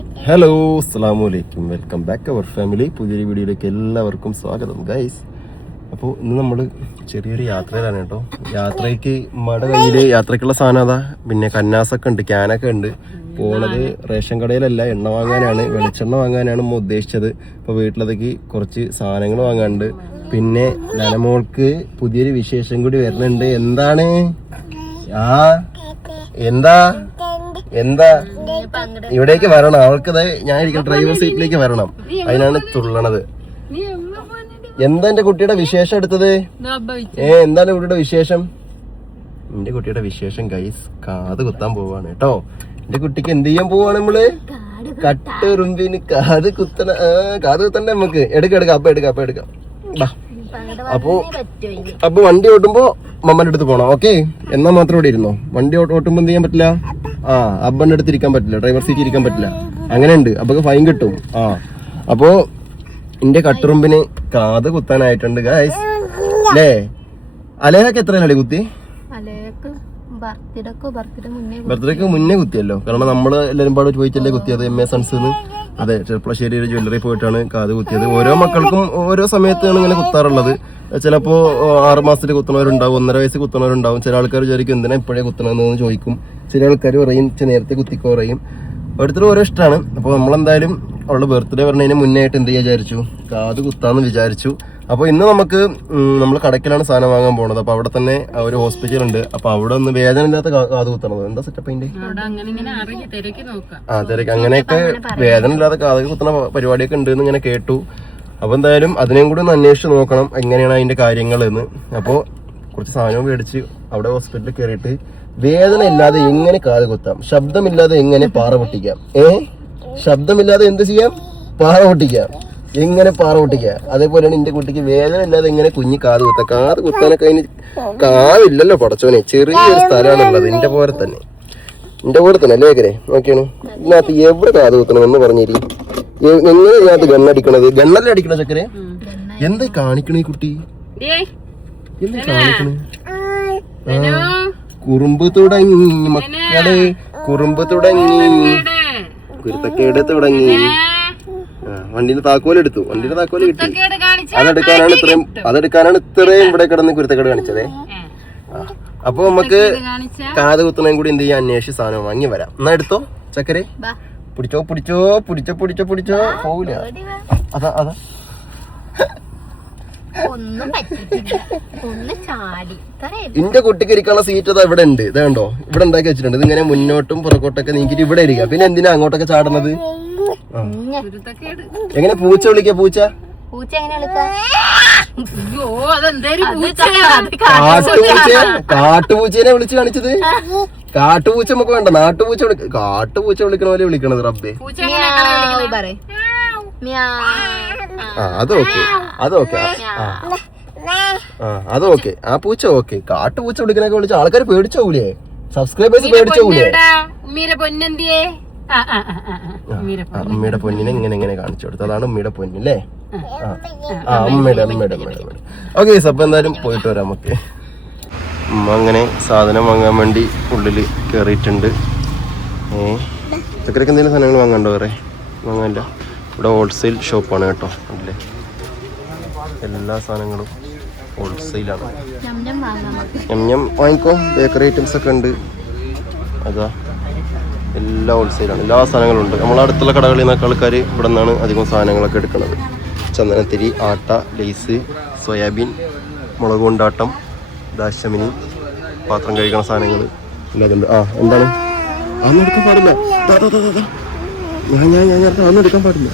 Hello അസ്സലാമു അലൈക്കും, welcome back അവർ family. പുതിയൊരു വീഡിയോയിലേക്ക് എല്ലാവർക്കും സ്വാഗതം ഗൈസ്. അപ്പോൾ ഇന്ന് നമ്മൾ ചെറിയൊരു യാത്രയിലാണ് കേട്ടോ. യാത്രയ്ക്ക് ഉമ്മയുടെ കയ്യിൽ യാത്രയ്ക്കുള്ള സാധനം അതാ, പിന്നെ കന്നാസൊക്കെ ഉണ്ട്, ക്യാനൊക്കെ ഉണ്ട്. പോണത് റേഷൻ കടയിലല്ല, എണ്ണ വാങ്ങാനാണ്, വെളിച്ചെണ്ണ വാങ്ങാനാണ് ഉമ്മ ഉദ്ദേശിച്ചത്. അപ്പോൾ വീട്ടിലത്തേക്ക് കുറച്ച് സാധനങ്ങൾ വാങ്ങാനുണ്ട്. പിന്നെ നനമോൾക്ക് പുതിയൊരു വിശേഷം കൂടി വരുന്നുണ്ട്. എന്താണ് എന്താ എന്താ ഇവിടേക്ക് വരണം, അവൾക്ക് ഞാൻ ഇരിക്കുന്ന ഡ്രൈവർ സീറ്റിലേക്ക് വരണം, അതിനാണ് തുള്ളണത്. എന്താ എന്റെ കുട്ടിയുടെ വിശേഷം എടുത്തത്? എന്താണ് കുട്ടിയുടെ വിശേഷം? എന്റെ കുട്ടിയുടെ വിശേഷം ഗൈസ്, കാത് കുത്താൻ പോവാണ് കേട്ടോ. എന്റെ കുട്ടിക്ക് എന്ത് ചെയ്യാൻ പോവാണ് നമ്മള്? കട്ടുറുമ്പിന് കാത് കുത്തണ്ടേ നമുക്ക്? എടുക്കാം അപ്പൊ വണ്ടി ഓട്ടുമ്പോ മമ്മന്റെ അടുത്ത് പോണം, ഓക്കെ? എന്നാ മാത്രം ഇവിടെ ഇരുന്നോ. വണ്ടി ഓട്ടുമ്പോ എന്ത് ചെയ്യാൻ പറ്റില്ല, അബ്ബന്റെ അടുത്ത് ഇരിക്കാൻ പറ്റില്ല, ഡ്രൈവർ സീറ്റ് ഇരിക്കാൻ പറ്റില്ല, അങ്ങനെയുണ്ട്. അപ്പൊ ഫൈൻ കിട്ടും. അപ്പോ എന്റെ കട്ടുറുമ്പിന് കാത് കുത്താനായിട്ടുണ്ട് ഗൈസ്, അല്ലേ? അലേഹക്ക് എത്രയാണല്ലേ കുത്തി? ബർത്ത്ഡേക്ക് മുന്നേ കുത്തിയല്ലോ, കാരണം നമ്മള് എല്ലാരും പാട് ചോദിച്ചല്ലേ കുത്തിയത്, MA സൺസ്. അതെ, ചെറുപ്പളശ്ശേരി ഒരു ജ്വല്ലറി പോയിട്ടാണ് കാത് കുത്തിയത്. ഓരോ മക്കൾക്കും ഓരോ സമയത്താണ് ഇങ്ങനെ കുത്താറുള്ളത്. ചിലപ്പോ 6 മാസത്തിൽ കുത്തുന്നവരുണ്ടാവും, 1.5 വയസ്സ് കുത്തുന്നവരുണ്ടാവും. ചില ആൾക്കാർ വിചാരിക്കും എന്തിനാ ഇപ്പോഴേ കുത്തണമെന്ന് ചോദിക്കും. ചില ആൾക്കാർ പറയും നേരത്തെ കുത്തിക്കോ പറയും. ഓരോരുത്തരും ഓരോ ഇഷ്ടമാണ്. അപ്പോൾ നമ്മളെന്തായാലും അവളുടെ ബർത്ത്ഡേ പറഞ്ഞതിന് മുന്നേ ആയിട്ട് എന്ത് വിചാരിച്ചു, കാത് കുത്താന്ന് വിചാരിച്ചു. അപ്പോൾ ഇന്ന് നമ്മൾ കടക്കിലാണ് സാധനം വാങ്ങാൻ പോണത്. അപ്പോൾ അവിടെ തന്നെ ഒരു ഹോസ്പിറ്റൽ ഉണ്ട്. അപ്പോൾ അവിടെ ഒന്ന് വേദന ഇല്ലാത്ത കാത് കുത്തണത്. എന്താ സെറ്റപ്പ് അതിന്റെ? തിരക്ക് അങ്ങനെയൊക്കെ വേദന ഇല്ലാത്ത കാത് കുത്തണ പരിപാടിയൊക്കെ ഉണ്ട് എന്ന് ഇങ്ങനെ കേട്ടു. അപ്പോൾ എന്തായാലും അതിനെയും കൂടി ഒന്ന് അന്വേഷിച്ച് നോക്കണം എങ്ങനെയാണ് അതിന്റെ കാര്യങ്ങൾ എന്ന്. അപ്പോൾ കുറച്ച് സാധനവും മേടിച്ച് അവിടെ ഹോസ്പിറ്റലിൽ കയറിയിട്ട് വേദന ഇല്ലാതെ എങ്ങനെ കാത് കുത്താം, ശബ്ദമില്ലാതെ എങ്ങനെ പാറ പൊട്ടിക്കാം, ശബ്ദമില്ലാതെ എന്ത് ചെയ്യാം, പാറ പൊട്ടിക്കാം, എങ്ങനെ പാറ പൊട്ടിക്കുക. അതേപോലെയാണ് എന്റെ കുട്ടിക്ക് വേദന ഇല്ലാതെ എങ്ങനെ കുഞ്ഞി കാത് കുത്താം. കാത് കുത്താനൊക്കെ അതിന് കാവില്ലല്ലോ പടച്ചോനെ, ചെറിയൊരു സ്ഥലമാണുള്ളത്. എന്റെ പോലെ തന്നെ അല്ലേ നോക്കിയാണ്. ഇതിനകത്ത് എവിടെ കാത് കുത്തണമെന്ന് പറഞ്ഞേരി. എങ്ങനെ ഇതിനകത്ത് ഗണ്ണടിക്കണത്? ഗണ്ണല്ലേ അടിക്കണ ചക്കരെ? എന്താ കാണിക്കണേ കുട്ടി? എന്താ കാണിക്കണേ? കുറുമ്പ് തുടങ്ങി മക്കളെ, കുറുമ്പ് തുടങ്ങി, കുരുത്തക്കേട് തുടങ്ങി. വണ്ടിന്റെ താക്കോലെടുത്തു, വണ്ടിന്റെ താക്കോല് കിട്ടി. അതെടുക്കാനാണ് ഇത്രയും ഇവിടെ കിടന്ന് കുരുത്തക്കേട് കാണിച്ചതേ. അപ്പൊ നമുക്ക് കാത് കുത്തുന്നതും കൂടി എന്ത് ചെയ്യാൻ അന്വേഷിച്ച് സാധനം വാങ്ങി വരാം. എന്നാ എടുത്തോ ചക്കരെ, പിടിച്ചോ പോവില്ല. അതാ എന്റെ കുട്ടിക്ക് ഇരിക്കാനുള്ള സീറ്റ് അതാ ഇവിടെ ഉണ്ട്. ഇതുണ്ടോ, ഇവിടെ ഉണ്ടാക്കി വെച്ചിട്ടുണ്ട്. ഇതിങ്ങനെ മുന്നോട്ടും പുറകോട്ടൊക്കെ നീക്കിട്ട് ഇവിടെ ഇരിക്കാം. പിന്നെ എന്തിനാ അങ്ങോട്ടൊക്കെ ചാടുന്നത്? എങ്ങനെ പൂച്ച വിളിക്ക? കാട്ടുപൂച്ചേനെ വിളിച്ച് കാണിച്ചത്? കാട്ടുപൂച്ച നമുക്ക് വേണ്ട, നാട്ടുപൂച്ച കാട്ടുപൂച്ച വിളിക്കണ പോലെ വിളിക്കണത്. റബ്ബേ, അതൊക്കെ ആ പൂച്ച ഓക്കെ. കാട്ടുപൂച്ച വിളിക്കണൊക്കെ വിളിച്ച ആൾക്കാർ പേടിച്ചോകൂലേ? സബ്സ്ക്രൈബേഴ്സ് പേടിച്ചോകൂലേ? ഉമ്മയുടെ പൊന്നിനെ ഇങ്ങനെ കാണിച്ചു കൊടുത്തു. അതാണ് ഉമ്മയുടെ പൊന്നല്ലേ? ഉമ്മയുടെ. ഓക്കെ, അപ്പൊ എന്തായാലും പോയിട്ട് വരാം നമുക്ക്. ഉമ്മ അങ്ങനെ സാധനം വാങ്ങാൻ വേണ്ടി ഉള്ളില് കേറിയിട്ടുണ്ട്. ചക്കരക്ക് എന്തെങ്കിലും സാധനങ്ങൾ വാങ്ങാണ്ടോ? വേറെ വാങ്ങാനില്ല. ഇവിടെ ഹോൾസെയിൽ ഷോപ്പാണ് കേട്ടോ. അല്ലേ, എല്ലാ സാധനങ്ങളും ഹോൾസെയിലാണ്. ഞം വാങ്ങിക്കോ. ബേക്കറി ഐറ്റംസ് ഒക്കെ ഉണ്ട്. അതാ എല്ലാം ഹോൾസെയിലാണ്, എല്ലാ സാധനങ്ങളും ഉണ്ട്. നമ്മളടുത്തുള്ള കടകളിൽ നിന്നൊക്കെ ആൾക്കാർ ഇവിടെ നിന്നാണ് അധികം സാധനങ്ങളൊക്കെ എടുക്കുന്നത്. ചന്ദനത്തിരി, ആട്ട, ലേസ്, സോയാബീൻ, മുളക് കൊണ്ടാട്ടം, ദാശമിനി, പാത്രം കഴിക്കണ സാധനങ്ങൾ എല്ലാതുണ്ട്. എന്താണ്? അതൊന്നും എടുക്കാൻ പാടില്ല. അതൊന്നും എടുക്കാൻ പാടില്ല.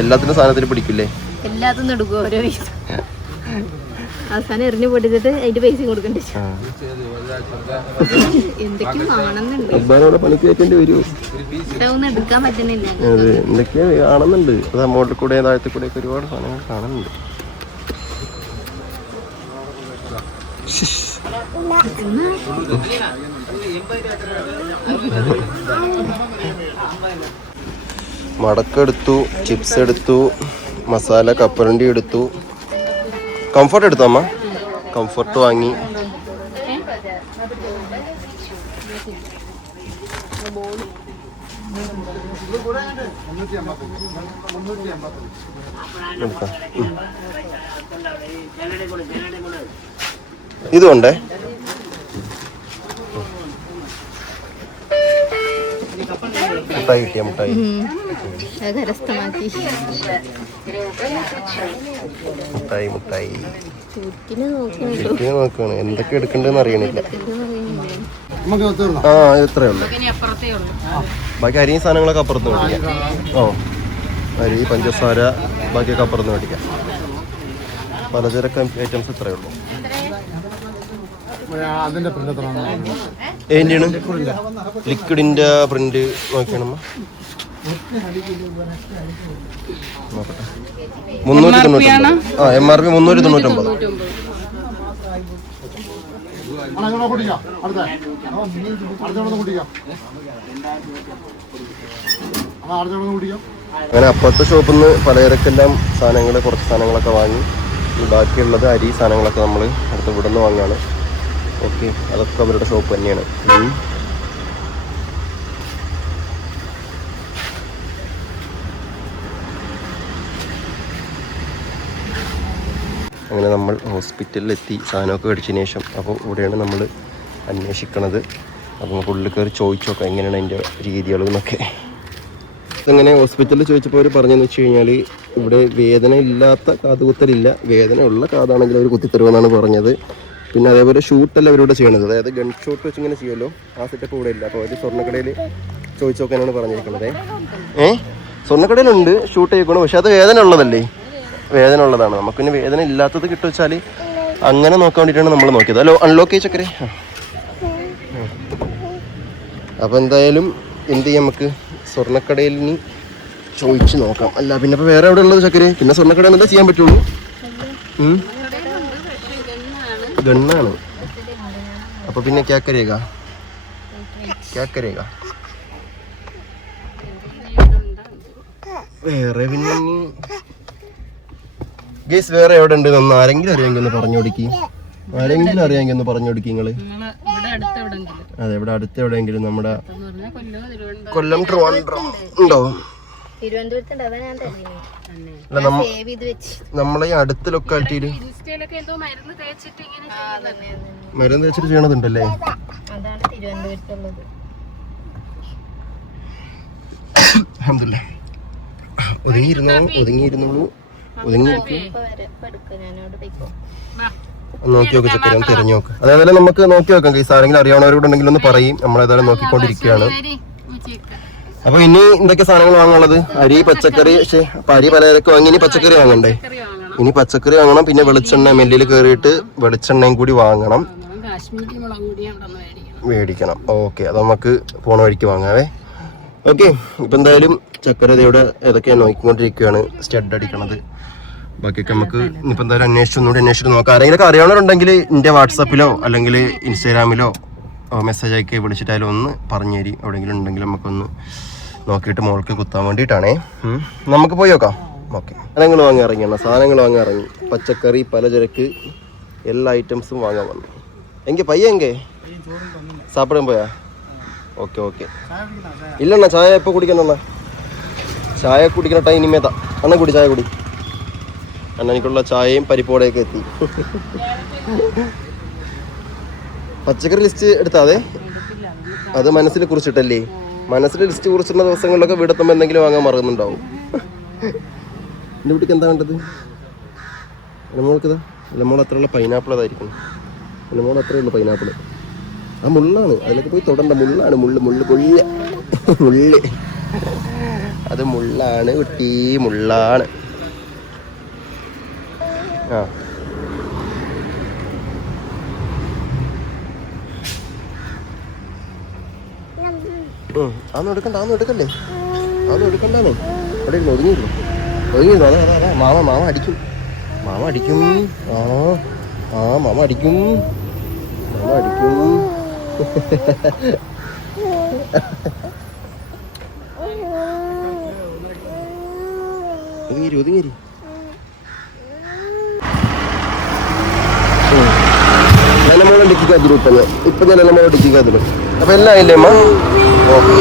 എല്ലാത്തിനും സാധനത്തിന് പിടിക്കില്ലേ? എല്ലാത്തിനും എടുക്കും ഓരോ അവസാനം എറിഞ്ഞു പൊട്ടിച്ചിട്ട് അതിന്റെ പൈസ കൊടുക്കണ്ടേ? പണിക്ക് വെക്കേണ്ടി വരൂ. എടുക്കാൻ പറ്റുന്നില്ല. എന്തൊക്കെയാ കാണുന്നുണ്ട്. അത് അങ്ങോട്ട് കൂടെ താഴത്തെ കൂടെ ഒക്കെ ഒരുപാട് സാധനങ്ങൾ കാണുന്നുണ്ട്. മടക്കെടുത്തു, ചിപ്സ് എടുത്തു, മസാല കപ്പലണ്ടി എടുത്തു. കംഫർട്ട് എടുത്തോ അമ്മ? കംഫർട്ട് വാങ്ങി. ഇതുണ്ടേ മുട്ടായി കിട്ടിയ മുട്ടായി മുട്ടായി മുട്ടായി നോക്കാണ് എന്തൊക്കെ എടുക്കണ്ടെന്ന് അറിയണില്ല. ആ ഇത്രയേ ഉള്ളൂ. ബാക്കി അരിയും സാധനങ്ങളൊക്കെ അപ്പുറത്ത് മേടിക്കാം. ഓ അരി പഞ്ചസാര ബാക്കിയൊക്കെ അപ്പുറത്ത് മേടിക്കാം. പലചരക്ക് ഐറ്റംസ് ഇത്രയേ ഉള്ളൂ. ഏതിൻ്റെയാണ് ലിക്വിഡിൻ്റെ പ്രിന്റ് നോക്കണം. 399. ആ MRP 399. അങ്ങനെ അപ്പുറത്തെ ഷോപ്പിൽ നിന്ന് പലചരക്കെല്ലാം സാധനങ്ങൾ കുറച്ച് സാധനങ്ങളൊക്കെ വാങ്ങി ബാക്കിയുള്ളത് അരി സാധനങ്ങളൊക്കെ നമ്മൾ അടുത്ത് ഇവിടെ നിന്ന് വാങ്ങാണ്. ഓക്കെ അതൊക്കെ അവരുടെ ഷോപ്പ് തന്നെയാണ്. അങ്ങനെ നമ്മൾ ഹോസ്പിറ്റലിലെത്തി സാധനമൊക്കെ മേടിച്ചതിന് ശേഷം. അപ്പോൾ ഇവിടെയാണ് നമ്മൾ അന്വേഷിക്കണത്. അപ്പോൾ നമുക്ക് ഉള്ളിൽ കയറി ചോദിച്ചു നോക്കാം എങ്ങനെയാണ് അതിൻ്റെ രീതികൾ എന്നൊക്കെ. അങ്ങനെ ഹോസ്പിറ്റലിൽ ചോദിച്ചപ്പോൾ അവർ പറഞ്ഞതെന്ന് വെച്ച് കഴിഞ്ഞാൽ ഇവിടെ വേദന ഇല്ലാത്ത കാതുകുത്തലില്ല, വേദന ഉള്ള കാതാണെങ്കിൽ അവർ കുത്തിത്തരുമെന്നാണ് പറഞ്ഞത്. പിന്നെ അതേപോലെ ഷൂട്ടല്ല അവരിവിടെ ചെയ്യണത്, അതായത് ഗൺ ഷൂട്ട് വെച്ച് ഇങ്ങനെ ചെയ്യുമല്ലോ, ആ സെറ്റപ്പ് ഇവിടെ ഇല്ല. അപ്പോൾ അവർ സ്വർണ്ണക്കടയിൽ ചോദിച്ചു നോക്കാനാണ് പറഞ്ഞിരിക്കുന്നത്. സ്വർണ്ണക്കടയിലുണ്ട് ഷൂട്ട് ചെയ്യണം, പക്ഷെ അത് വേദന ഉള്ളതല്ലേ, വേദന ഉള്ളതാണ്. നമുക്ക് പിന്നെ വേദന ഇല്ലാത്തത് കിട്ടുക വെച്ചാൽ അങ്ങനെ നോക്കാൻ വേണ്ടിയിട്ടാണ് നമ്മൾ നോക്കിയത്. ഹലോ അൺലോക്ക് ചെയ്യ ചക്കരെ. അപ്പോൾ എന്തായാലും എന്ത് ചെയ്യാം, നമുക്ക് സ്വർണ്ണക്കടയിൽ നിന്ന് ചോദിച്ച് നോക്കാം. അല്ല പിന്നെ ഇപ്പോൾ വേറെ എവിടെ ഉള്ളത് ചക്കരെ? പിന്നെ സ്വർണ്ണക്കടയിൽ എന്താ ചെയ്യാൻ പറ്റുള്ളൂ? ഗണ്ണാണ്. അപ്പോൾ പിന്നെ ക്യാക്കരേക വേറെ പിന്നെ ഗേസ് വേറെ എവിടെ ഉണ്ട്? ഒന്ന് ആരെങ്കിലും അറിയാമെങ്കിൽ ഒന്ന് പറഞ്ഞു കൊടുക്കി. നിങ്ങള് അതെ ഇവിടെ അടുത്ത് എവിടെയെങ്കിലും നമ്മുടെ കൊല്ലം ട്രിവാൻഡ്രം ഉണ്ടോ? നമ്മളെ ഈ അടുത്ത ലൊക്കാലിറ്റിയിൽ മരുന്ന് തേച്ചിട്ട് ചെയ്യണതുണ്ടല്ലേ? അൽഹംദുലില്ലാ. ഒതുങ്ങിയിരുന്നുള്ളൂ. നോക്കി നോക്ക് ചക്കര, ഒന്ന് തിരഞ്ഞു നോക്ക്. അതേപോലെ നമുക്ക് നോക്കി നോക്കാം. കേസ് ആരെങ്കിലും അറിയാവുന്നവരോടുണ്ടെങ്കിൽ ഒന്ന് പറയും. നമ്മളേതായാലും നോക്കിക്കൊണ്ടിരിക്കുകയാണ്. അപ്പൊ ഇനി എന്തൊക്കെ സാധനങ്ങൾ വാങ്ങാനുള്ളത്? അരി, പച്ചക്കറി. പക്ഷേ അരി പലചരക്ക് വാങ്ങി, ഇനി പച്ചക്കറി വാങ്ങണ്ടേ? ഇനി പച്ചക്കറി വാങ്ങണം. പിന്നെ വെളിച്ചെണ്ണ മെല്ലിൽ കയറിയിട്ട് വെളിച്ചെണ്ണയും കൂടി വാങ്ങണം, മേടിക്കണം. ഓക്കെ, അത് നമുക്ക് പോണ വഴിക്ക് വാങ്ങാവേ. ഓക്കെ, ഇപ്പൊ എന്തായാലും ചക്കരതയുടെ ഏതൊക്കെയാണ് നോക്കിക്കൊണ്ടിരിക്കുകയാണ്, സ്റ്റഡ് അടിക്കണത്. ബാക്കിയൊക്കെ നമുക്ക് ഇനിയിപ്പോൾ എന്തായാലും അന്വേഷിച്ചിട്ട് നോക്കാം. ആരെങ്കിലും അറിയാവുന്നവരുണ്ടെങ്കിൽ എൻ്റെ വാട്സാപ്പിലോ അല്ലെങ്കിൽ ഇൻസ്റ്റാഗ്രാമിലോ മെസ്സേജ് അയക്കി വിളിച്ചിട്ടായാലും ഒന്ന് പറഞ്ഞു തരി. എവിടെയെങ്കിലും ഉണ്ടെങ്കിൽ നമുക്കൊന്ന് നോക്കിയിട്ട് മോൾക്ക് കുത്താൻ വേണ്ടിയിട്ടാണേ. നമുക്ക് പോയി നോക്കാം. ഓക്കെ, സാധനങ്ങൾ വാങ്ങി ഇറങ്ങി. പച്ചക്കറി, പലചരക്ക്, എല്ലാ ഐറ്റംസും വാങ്ങാൻ വന്നു. എങ്കിൽ പയ്യെങ്കേ സാപ്പിടാൻ പോയാ? ഓക്കെ. ഇല്ലണ്ണ ചായ എപ്പോൾ കുടിക്കണ? ചായ കുടിക്കണ ടൈം ഇനിമേതാ അണ്ണ കൂടി ചായ കുടി. അണ്ണനിക്കുള്ള ചായയും പരിപ്പോടെയൊക്കെ എത്തി. പച്ചക്കറി ലിസ്റ്റ് എടുത്താതെ അത് മനസ്സിൽ കുറിച്ചിട്ടല്ലേ? മനസ്സിൽ ലിസ്റ്റ് കുറിച്ചിട്ടുള്ള ദിവസങ്ങളിലൊക്കെ വീടെത്തുമ്പോൾ എന്തെങ്കിലും വാങ്ങാൻ മറക്കുന്നുണ്ടാവും. എൻ്റെ വീട്ടിൽ എന്താ വേണ്ടത്? നമ്മൾക്കിതാ നമ്മൾ അത്രയുള്ള പൈനാപ്പിൾ അതായിരിക്കും. നമ്മൾ അത്രയുള്ളൂ പൈനാപ്പിൾ. ആ മുള്ളാണ്, അതിലൊക്കെ പോയി തൊടണ്ട. മുള്ളാണ്, മുള്ള്. അത് മുള്ളാണ് കുട്ടി, മുള്ളാണ്. ആ അതൊന്നും എടുക്കല്ലേ, അതൊന്നും എടുക്കണ്ടാന്നേ. അവിടെ ഇരുന്നു ഒതുങ്ങിയിരുന്നു. അതാ മാമ അടിക്കും. മാമ അടിക്കും. ഒതുങ്ങിരി. ഞാൻ നമ്മളെ ഡിക്കിക്കാതിരും ഇപ്പൊ ഞാൻ നമ്മളെ ഡിക്കിക്കാതിരും. അപ്പൊ എല്ലാം ആയില്ലേ അമ്മ? ഓക്കെ.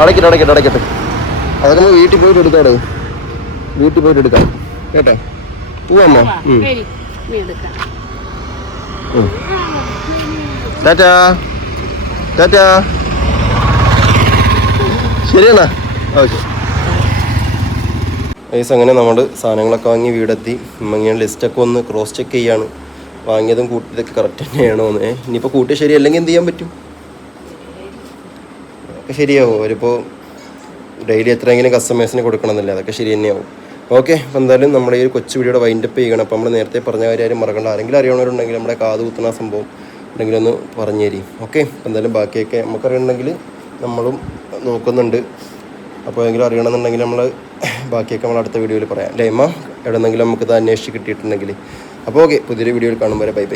അടയ്ക്കട്ടെ അതൊക്കെ നമ്മൾ വീട്ടിൽ പോയിട്ട് എടുക്കാടോ, വീട്ടിൽ പോയിട്ട് എടുക്കാം കേട്ടോ. പോവാമ്മോ? ടാറ്റാ ടാറ്റാ, ശരിയെന്നാ, ഓക്കെ. അങ്ങനെ നമ്മൾ സാധനങ്ങളൊക്കെ വാങ്ങി വീടെത്തി. ഇങ്ങനെ ലിസ്റ്റൊക്കെ ഒന്ന് ക്രോസ് ചെക്ക് ചെയ്യാണ്, വാങ്ങിയതും കൂട്ടിയതൊക്കെ കറക്റ്റ് തന്നെയാണോ എന്ന്. ഇനിയിപ്പോൾ കൂട്ടിയ ശരിയല്ലെങ്കിൽ എന്ത് ചെയ്യാൻ പറ്റും? ഒക്കെ ശരിയാവും. അവരിപ്പോൾ ഡെയിലി എത്രയെങ്കിലും കസ്റ്റമേഴ്സിന് കൊടുക്കണമെന്നില്ല, അതൊക്കെ ശരി തന്നെയാവും. ഓക്കെ, അപ്പോൾ എന്തായാലും നമ്മുടെ ഈ ഒരു കൊച്ചു വീഡിയോയുടെ വൈൻഡപ്പ് ചെയ്യണം. അപ്പോൾ നമ്മൾ നേരത്തെ പറഞ്ഞ കാര്യം ആരും മറക്കണ്ട. ആരെങ്കിലും അറിയണവരുണ്ടെങ്കിൽ നമ്മുടെ കാത് കുത്തുന്ന സംഭവം ഉണ്ടെങ്കിൽ ഒന്ന് പറഞ്ഞു തരും. ഓക്കെ, എന്തായാലും ബാക്കിയൊക്കെ നമുക്കറിയണമെങ്കിൽ നമ്മളും നോക്കുന്നുണ്ട്. അപ്പോൾ എങ്കിലും അറിയണമെന്നുണ്ടെങ്കിൽ നമ്മൾ ബാക്കിയൊക്കെ നമ്മൾ അടുത്ത വീഡിയോയിൽ പറയാം അല്ലേ അമ്മ? എവിടെന്നെങ്കിലും നമുക്കിത് അന്വേഷിച്ച് കിട്ടിയിട്ടുണ്ടെങ്കിൽ. അപ്പോൾ ഓക്കെ, പുതിയൊരു വീഡിയോയിൽ കാണുമ്പോൾ ബൈ.